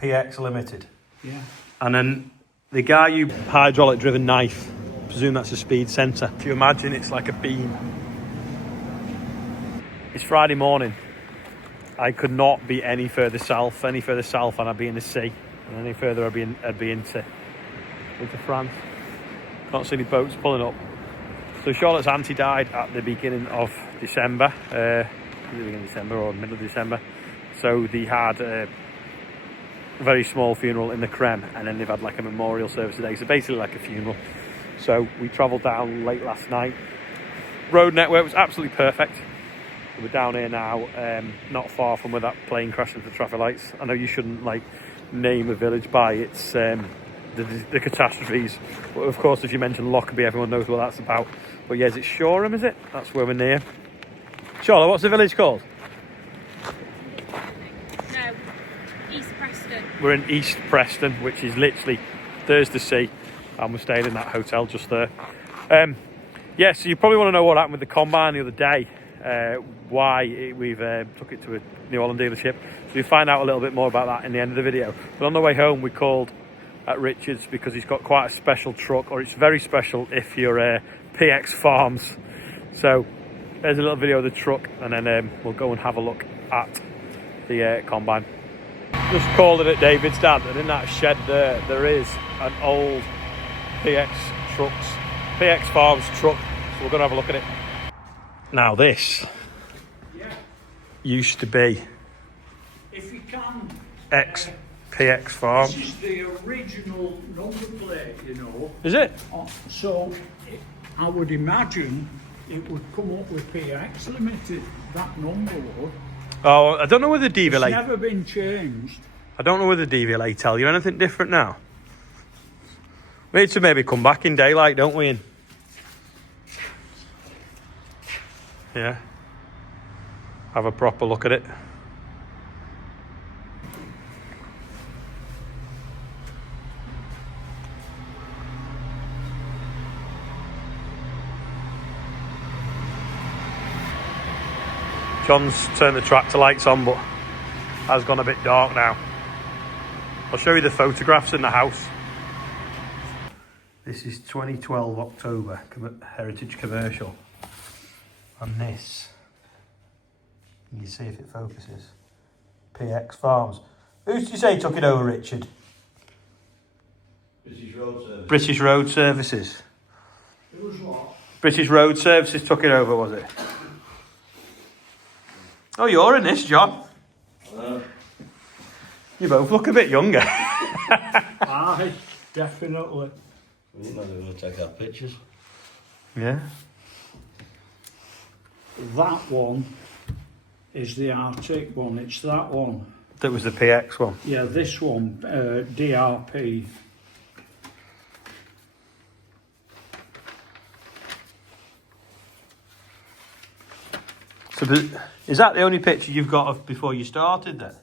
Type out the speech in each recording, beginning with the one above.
PX Limited. Yeah. And then the guy you hydraulic driven knife, I presume that's a speed sensor. If you imagine it's like a beam. It's Friday morning. I could not be any further south and I'd be in the sea. And any further I'd be into France. Can't see any boats pulling up. So Charlotte's auntie died at the beginning of December. The beginning of December or middle of December. So they had a very small funeral in the CRAINS, and then they've had like a memorial service today. So basically like a funeral. So we travelled down late last night. Road network was absolutely perfect. We're down here now, not far from where that plane crashed into the traffic lights. I know you shouldn't like name a village by its the catastrophes, but of course if you mention Lockerbie, everyone knows what that's about. But yes, it's Shoreham, is it? That's where we're near. Charlotte, what's the village called? No, East Preston. We're in East Preston, which is literally, there's the sea, and we're staying in that hotel just there. Yeah, so you probably want to know what happened with the combine the other day. Why we've took it to a New Holland dealership. So you'll find out a little bit more about that in the end of the video. But on the way home we called at Richard's because he's got quite a special truck, or it's very special if you're PX Farms. So there's a little video of the truck, and then we'll go and have a look at the combine. Just called it at David's dad, and in that shed there is an old PX Farms truck. So we're going to have a look at it. Now this used to be If you can, PX Farm. this is the original number plate, you know. Is it? So I would imagine it would come up with PX Limited, that number would. Oh, I don't know whether It's DVLA. never been changed. I don't know whether DVLA tell you anything different now. We need to maybe come back in daylight, don't we? And yeah, have a proper look at it. John's turned the tractor lights on, but has gone a bit dark now. I'll show you the photographs in the house. This is 2012 October, Heritage Commercial. And this, you see if it focuses, PX Farms. Who did you say took it over, Richard? British Road Service. British Road Services. It was what? British Road Services took it over, was it? Oh, you're in this, John. You both look a bit younger. Aye, definitely. We're not going to take our pictures. Yeah. That one is the Arctic one. It's that one. That was the PX one. Yeah, this one, DRP. So is that the only picture you've got of before you started then?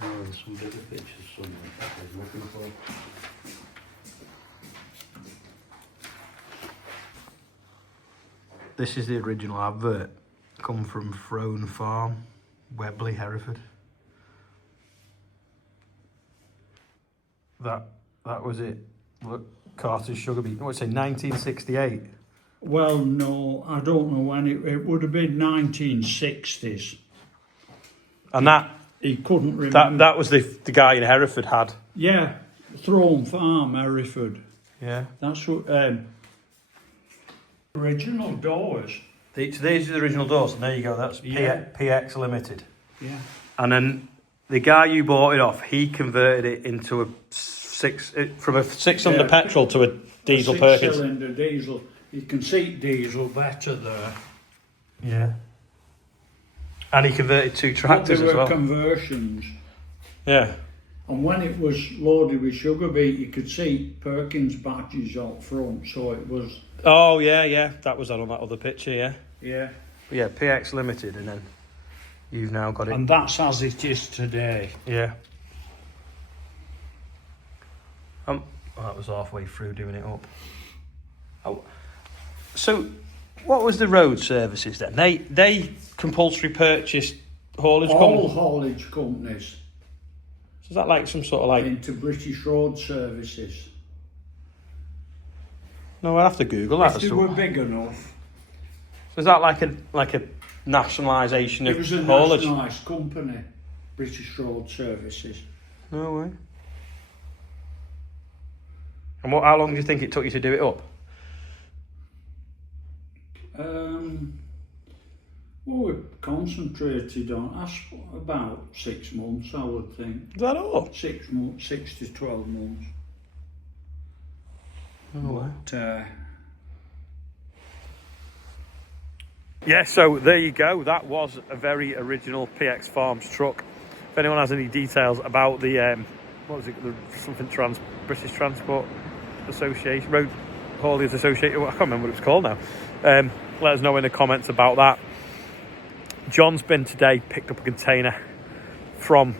Oh, there's some bigger pictures somewhere that I was looking for. This is the original advert. Come from Frone Farm, Webley, Hereford. That was it. Look, Carter's Sugar Beet. What's it say? 1968. Well, no, I don't know when it would have been 1960s. And that He couldn't remember. that was the guy in Hereford had. Yeah, Throne Farm, Hereford. Yeah. That's what. Original doors. So these are the original doors. And there you go. That's Yeah. PX Limited. Yeah. And then the guy you bought it off, he converted it into from a 600 petrol to a diesel Perkins. 6-cylinder diesel. You can see diesel better there. Yeah. And he converted 2 tractors But as there were well. conversions. Yeah. And when it was loaded with sugar beet, you could see Perkins badges up front. So it was. Oh, yeah. That was on that other picture, yeah. Yeah. But yeah, PX Limited, and then you've now got it. And that's as it is today. Yeah. Well, that was halfway through doing it up. Oh. So, what was the road services then? They compulsory purchased haulage All companies. haulage companies. Is that like some sort of like... Into British Road Services. No, I'll have to Google that. If they were big enough. Is that like a nationalisation of It was a haulage? nationalised company, British Road Services. No way. And how long do you think it took you to do it up? Well, we concentrated on about 6 months, I would think. Is that all? 6 months, 6 to 12 months. Oh, wow. But, yeah, so there you go. That was a very original PX Farms truck. If anyone has any details about the what was it, the something British Transport Association, Road Hauliers Association, I can't remember what it's called now. Let us know in the comments about that. John's been today, picked up a container from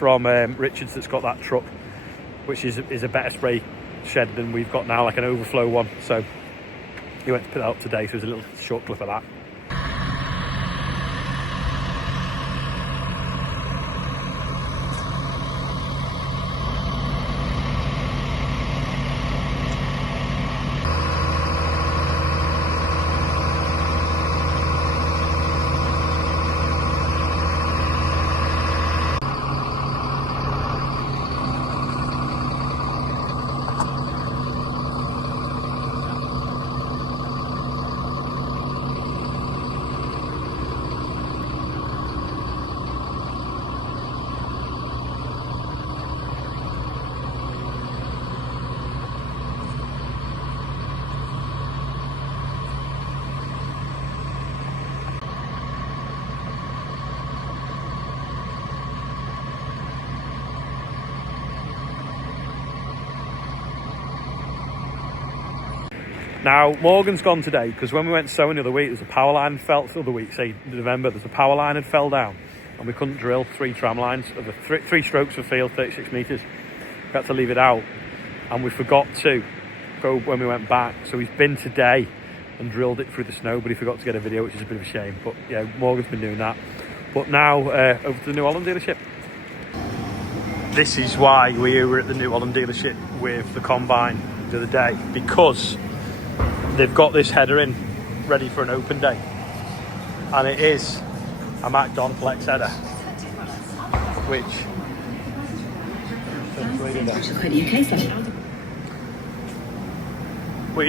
Richards that's got that truck, which is a better spray shed than we've got now, like an overflow one. So he went to pick that up today, so there's a little short clip of that. Now, Morgan's gone today because when we went sowing the other week, there's a power line fell the other week, say November, there's a power line had fell down and we couldn't drill 3 tram lines of the 3 strokes for field, 36 metres. We had to leave it out and we forgot to go when we went back. So he's been today and drilled it through the snow, but he forgot to get a video, which is a bit of a shame. But yeah, Morgan's been doing that. But now over to the New Holland dealership. This is why we were at the New Holland dealership with the combine the other day, because they've got this header in ready for an open day, and it is a MacDon Flex header, which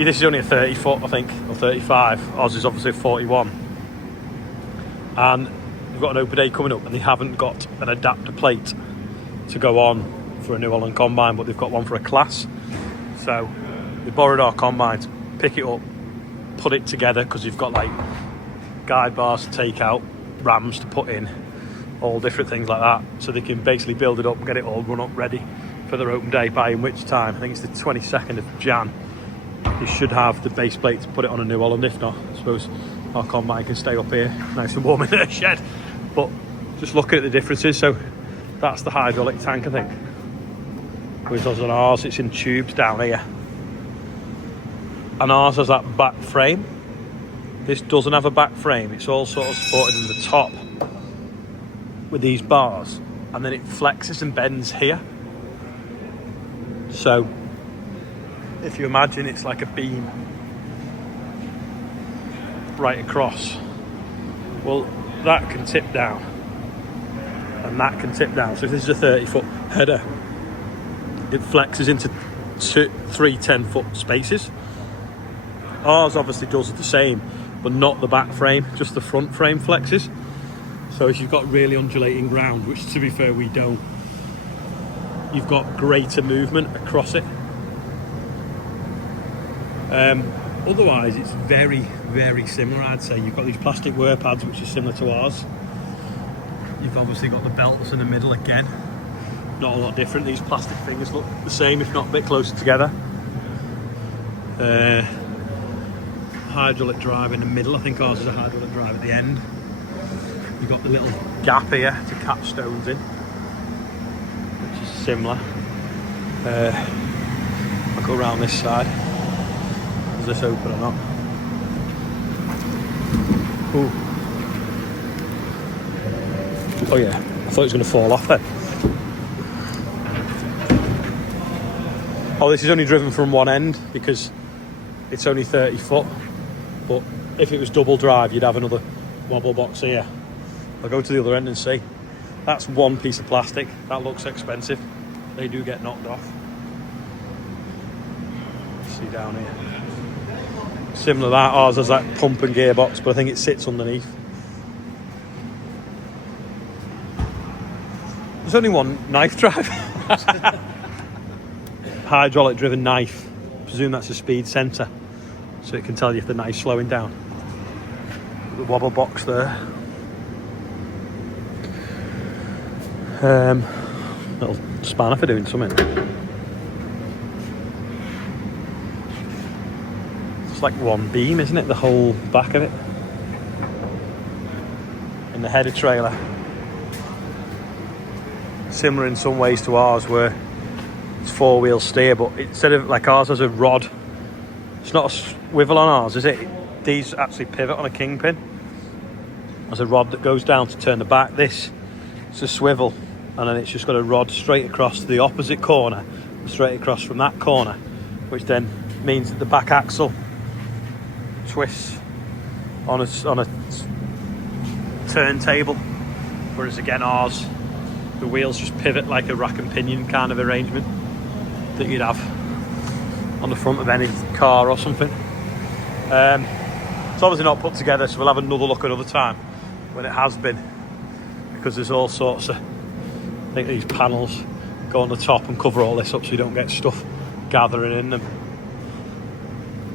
this is only a 30 foot, I think, or 35. Ours is obviously a 41, and they've got an open day coming up, and they haven't got an adapter plate to go on for a New Holland combine, but they've got one for a class. So they borrowed our combine to pick it up, put it together, because you've got like guide bars to take out, rams to put in, all different things like that, so they can basically build it up, get it all run up ready for their open day, by in which time, I think it's the 22nd of Jan, they should have the base plate to put it on a New Holland. If not, I suppose our combine can stay up here nice and warm in their shed. But just looking at the differences, so that's the hydraulic tank, I think, whereas on ours it's in tubes down here. And ours has that back frame. This doesn't have a back frame. It's all sort of supported in the top with these bars, and then it flexes and bends here. So if you imagine it's like a beam right across, well, that can tip down and that can tip down. So if this is a 30-foot header, it flexes into 3 10-foot spaces. Ours obviously does the same, but not the back frame, just the front frame flexes. So if you've got really undulating ground, which to be fair we don't, you've got greater movement across it. Otherwise it's very, very similar, I'd say. You've got these plastic wear pads, which is similar to ours. You've obviously got the belts in the middle again, not a lot different. These plastic things look the same, if not a bit closer together. Hydraulic drive in the middle. I think ours is a hydraulic drive at the end. You've got the little gap here to catch stones in, which is similar. I'll go around this side. Is this open or not? Ooh. Oh yeah, I thought it was going to fall off then. Oh, this is only driven from one end because it's only 30 foot. But if it was double drive, you'd have another wobble box here. I'll go to the other end and see. That's one piece of plastic. That looks expensive. They do get knocked off. See down here. Similar to that, ours has that pump and gearbox, but I think it sits underneath. There's only one knife drive. Hydraulic driven knife. I presume that's a speed sensor, so it can tell you if the knife's slowing down. The wobble box there. Little spanner for doing something. It's like one beam, isn't it? The whole back of it. In the header trailer. Similar in some ways to ours, where it's 4-wheel steer, but instead of like ours has a rod. It's not a swivel on ours, is it? These actually pivot on a kingpin. There's a rod that goes down to turn the back. This is a swivel, and then it's just got a rod straight across to the opposite corner, straight across from that corner, which then means that the back axle twists on a turntable, whereas again ours, the wheels just pivot like a rack and pinion kind of arrangement that you'd have on the front of any car or something. It's obviously not put together, so we'll have another look another time when it has been, because there's all sorts of, I think these panels go on the top and cover all this up so you don't get stuff gathering in them.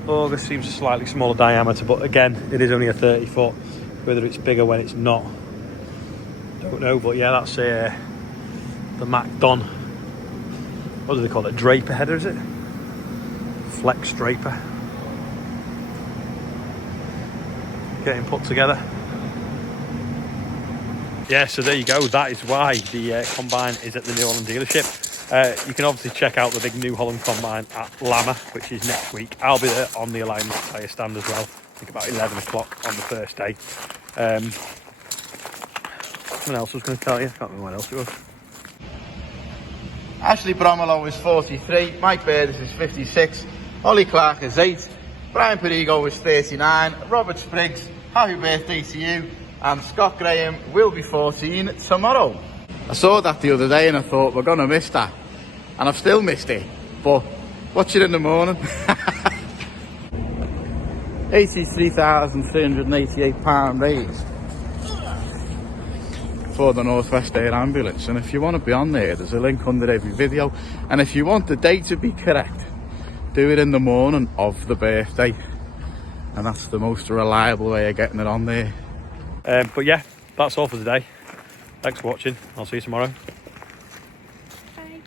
Oh, this seems a slightly smaller diameter, but again, it is only a 30 foot. Whether it's bigger when it's not, don't know. But yeah, that's the MacDon. What do they call it? Draper header, is it? Flex draper. Getting put together. Yeah, so there you go. That is why the combine is at the New Holland dealership. You can obviously check out the big New Holland combine at Lama, which is next week. I'll be there on the Alliance tyre stand as well. I think about 11 o'clock on the first day. Someone else was going to tell you. I can't remember what else it was. Ashley Bromelo is 43, Mike Burdes is 56, Ollie Clark is 8, Brian Perigo is 39, Robert Spriggs, happy birthday to you, and Scott Graham will be 14 tomorrow. I saw that the other day and I thought, we're going to miss that. And I've still missed it, but watch it in the morning. £83,388 raised for the North West Air Ambulance, and if you want to be on there, there's a link under every video, and if you want the date to be correct, do it in the morning of the birthday, and that's the most reliable way of getting it on there. But yeah, that's all for today. Thanks for watching. I'll see you tomorrow. Bye.